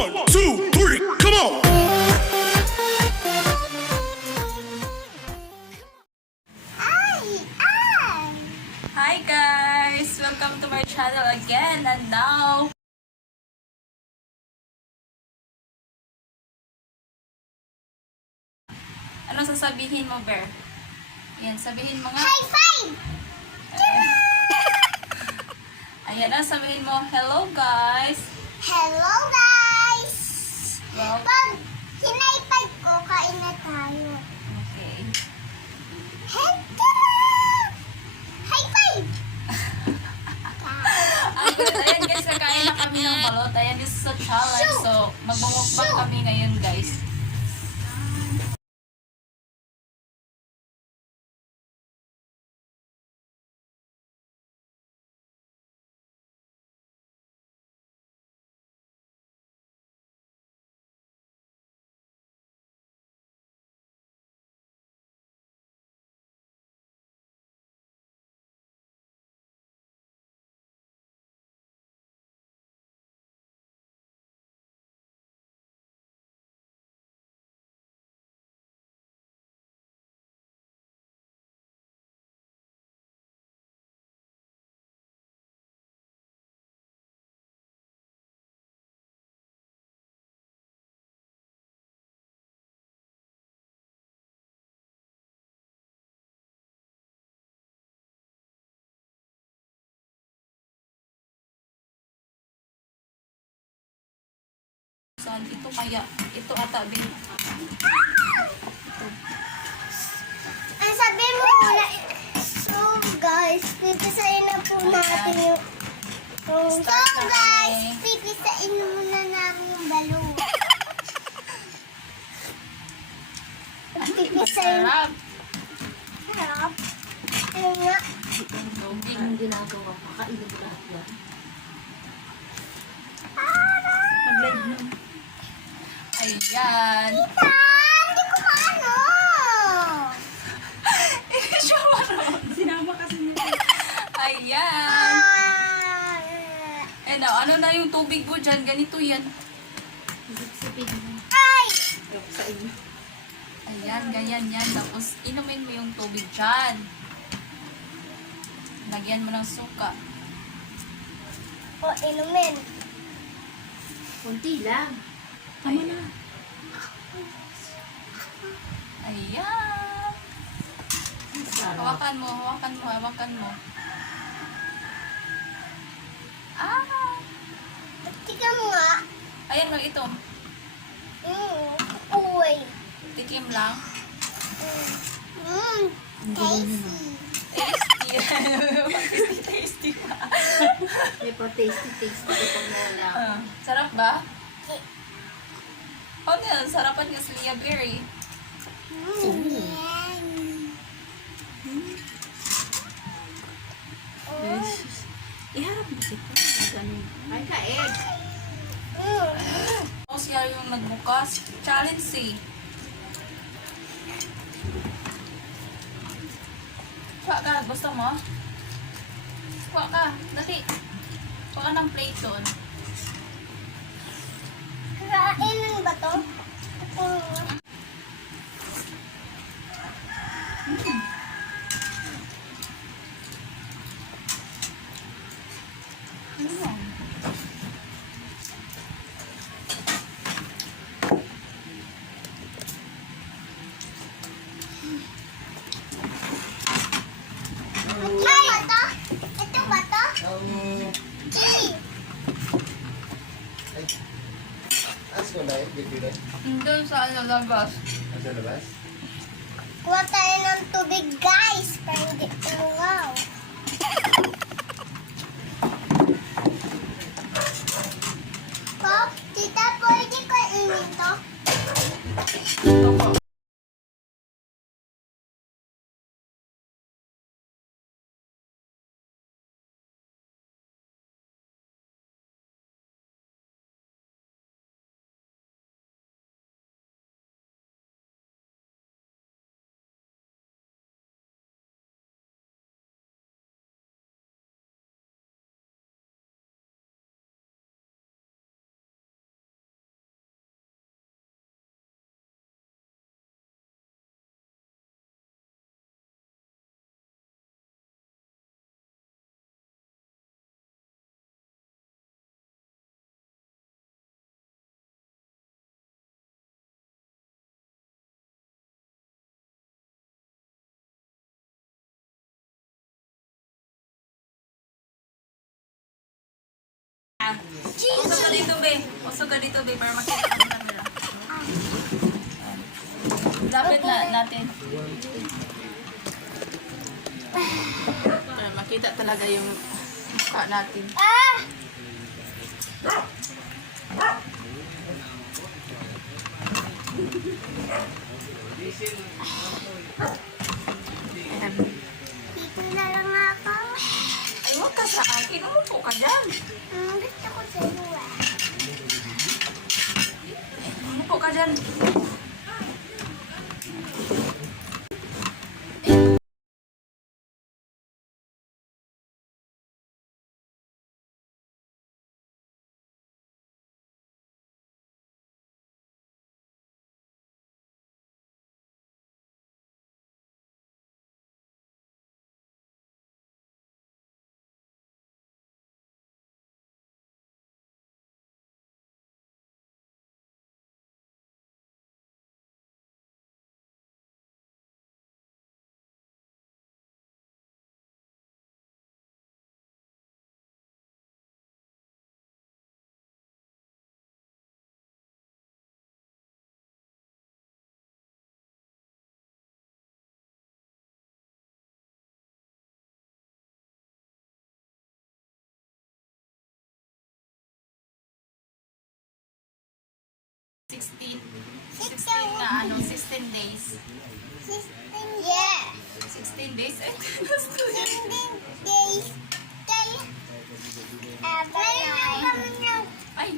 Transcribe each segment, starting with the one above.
One, two, three, come on! Hi guys! Welcome to my channel again, and now ano sasabihin mo, Bear? Yan, sabihin mo nga. High five! Ayan na, sabihin mo, hello guys! Hello guys! Well, Pag hinay-five ko, kain na tayo. okay. Hello! High five! Ayan guys, kakain na kami ng balot. Ayan, this is a challenge. So, magbumukbang kami ngayon guys. Saan ito kaya? Ito ata bin. Ang sabi mo muna, so guys, pipisain na po natin yung... So guys, pipisain muna namin yung balon. Pipisain. Sarap. Sarap. Ayun nga. Ang ginagawa pa, kainin mo lahat yan. Mag-live na. Ayan. Tita, hindi ko paano. Hindi siya marunong. Sinama kasi nila. Ayan. Eh now, ano na yung tubig mo dyan? Ganito yan. Sipsipin mo. Ay! Ayoko sa inyo. Ayan, ganyan yan. Tapos, inumin mo yung tubig dyan. Lagyan mo ng suka. O, inumin. Kunti lang. Tama na. Ayan. Sarap. Hawakan mo, hawakan mo, hawakan mo. Ah! Tika mo nga. Ayan, mag ito. Uy. Tikim lang. Tasty. Tasty. Tasty pa. May pa tasty kapag nawala. Sarap ba? Oh, yan. Sarapan ka sa Lia Berry. Iharap mo siya. Ganun. Ay, kaeg. O siya yung nagbukas. Challenge eh. Kuha ka. Gusto mo? Kuha ka. Dali. Kuha ka ng plate doon. Kainan ba to? Ano yan? Ay! Ito? Ito ba to? Gee! Ask ko na yun, dito na. Doon sa ano, labas. Nasa labas? Kuha tayo ng tubig, guys. Para hindi tumugaw. Pop, tita, pwede ko inin to? Opo. Usog ka dito, be. Usog ka dito, be, para makita ang camera. Lapit na natin. Para makita talaga yung mukha natin. Ah! Ayan. Dito na lang ako. Ay, huwag ka sa akin. Umupo ka dyan. Gusto ko sa iyo ah. Umupo ka dyan. Sixteen na ano, 16 days. Yeah. 16 days? Eh, gusto niya. 16 days. Bye. Ay,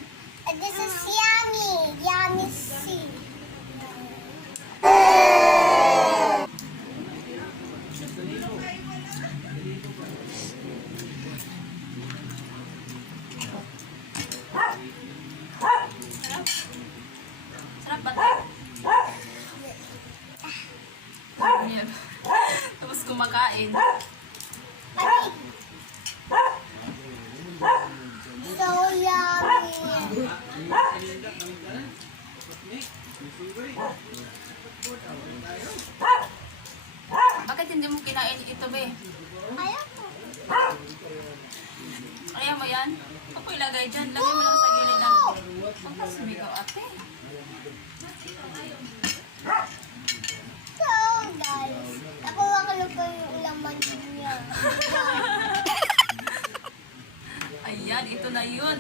This is yummy. Yummy seed. sarap ba ito? Ayan. Tapos kumakain. So yummy. Bakit hindi mo kinain ito, be? Ayaw ko. Kaya mo yan? Huwag ko ilagay dyan. Lagay mo lang sa gilid ng... Huwag ka sumigaw, ate. So guys, nakuha ko lang po yung laman niya. Ayan, ito na yun.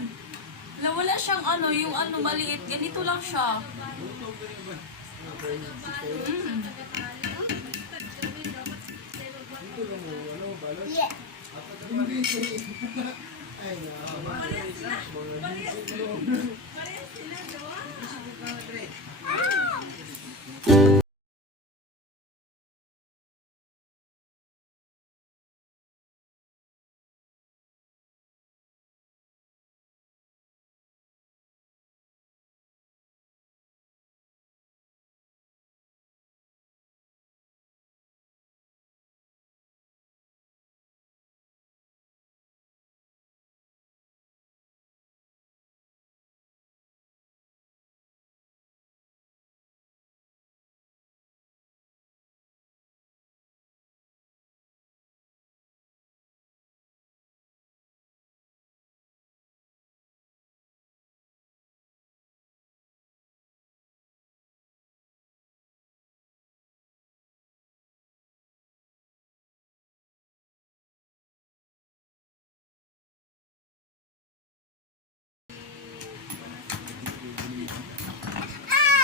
Wala siyang ano, yung ano maliit. Ganito lang siya. Yeah.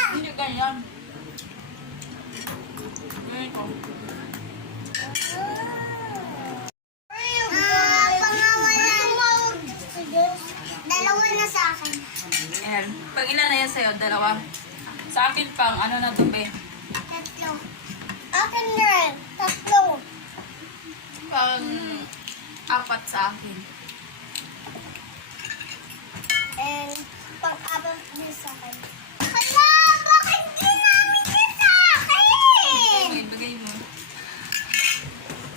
Hindi ganyan. Ganito. Pangawalan mo. Dalawa na sa akin. Ayan. Pag ilan na yan sa'yo? Dalawa. Sa akin pang, ano na to, be? Tatlo. Akin rin. Tatlo. Pang apat sa akin. And pang-apat din sa akin. Hala! Bakit ginamit niya sa akin? Ibigay mo.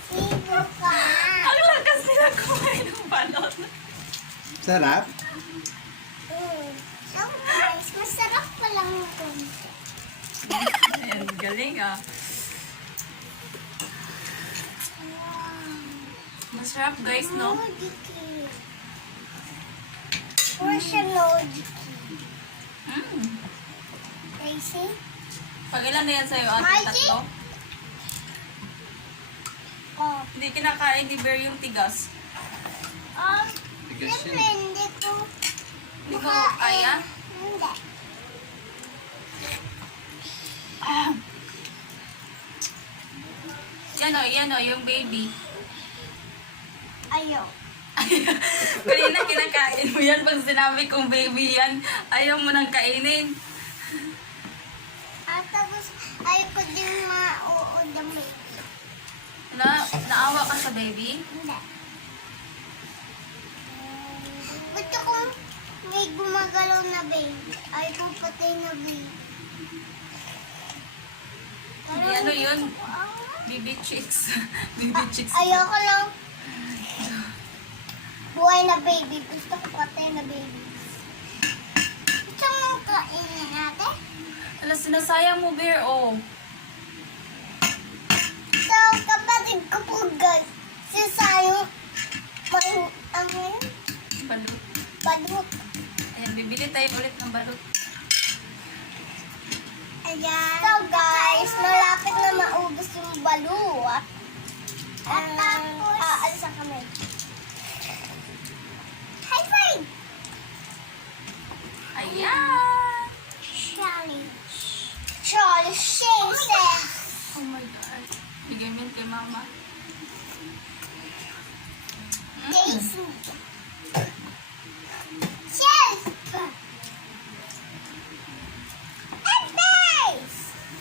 Sibo ka. Ang lakas nila kumain ng balot. Sarap? So guys, masarap pa lang ito. Ayan, galing ah. Masarap guys, no? We're siya Noji. Mm. Crazy? Pag ilan na yan sa'yo, ate? Mikey? Tatlo? Oh. Hindi kinakain ni Bear yung tigas. Tigas Siyempre, yan. hindi ko Hindi mo kaya? Hindi. Yan o, yung baby. Ayaw. Kanina kinakain mo yan. Pag sinabi kong baby yan, ayaw mo nang kainin. At tapos, ayaw ko din mauod ang baby. Naawa ka sa baby? Hindi. Gusto ko may gumagalaw na baby. Ayaw ko patay na baby. Hindi, ano yun? Baby chicks. Baby chicks. Ayoko lang. Buhay na baby. Gusto ko patay na baby. Gusto mo kainin natin? Alas, sinasayang mo, Bear, oh. So, kapatid ko po guys, sisayong ang Balut. baduk. Ayan, bibili tayo ulit ng balut. Ayan. So guys, malapit na maubos yung balut. At tapos, aalisan kami. High five! Ayan! Charlie. Charlie Chases. Oh my God. Bigay mo yun kay mama. Jason. Chef! And base!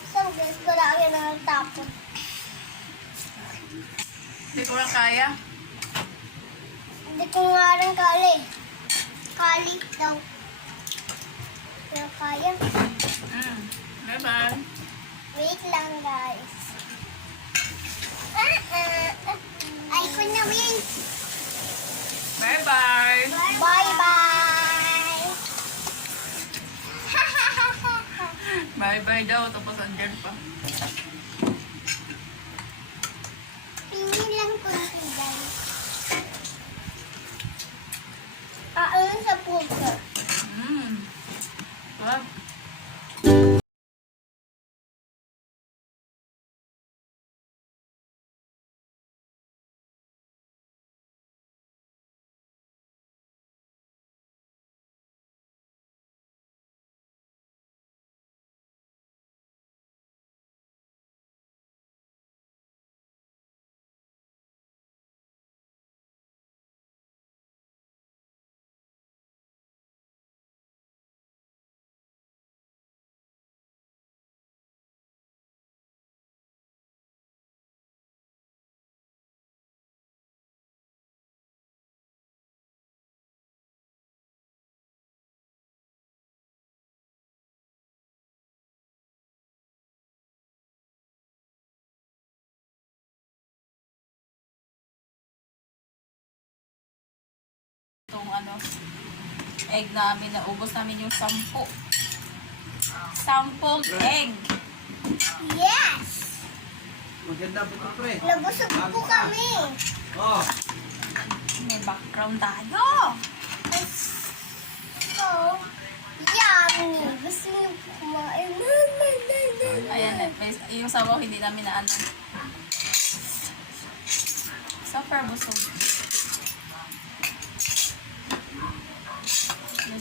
So guys, marami na tapon. Hindi ko lang kaya. Hindi ko nga rin kali. Kali daw. Pero kaya. Bye-bye. Wait lang guys. Ay ko na win. Bye-bye. Bye-bye. Bye-bye daw. Tapos andyan pa. Pingin lang ko na guys. Ano sa puso? Wow. Itong ano, egg namin, naubos namin yung 10. 10 egg. Yes! Maganda po ito, pre. Nabusog po kami. Oh, May background tayo. So, yummy. Gusto niyo po kumain. Ayan, yung sabaw hindi namin na ano. Super busog.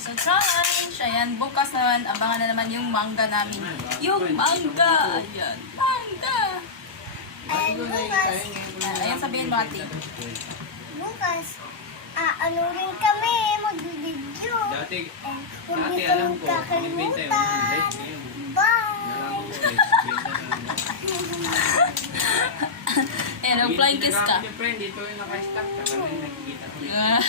Sa challenge. Ayan, bukas naman, abangan na naman yung manga namin. Yung manga! Ayan, manga! And bukas, Ayan, sabihin mo, ate. bukas, ano rin kami, mag-video. dati, And huwag dati niyo alam kami ko, nagbenta yun. kakalimutan. Live ngayon. Bye! Ayan, ang flying kiss ka. Dito yung naka-stack. Saka rin nakikita ko. Ah.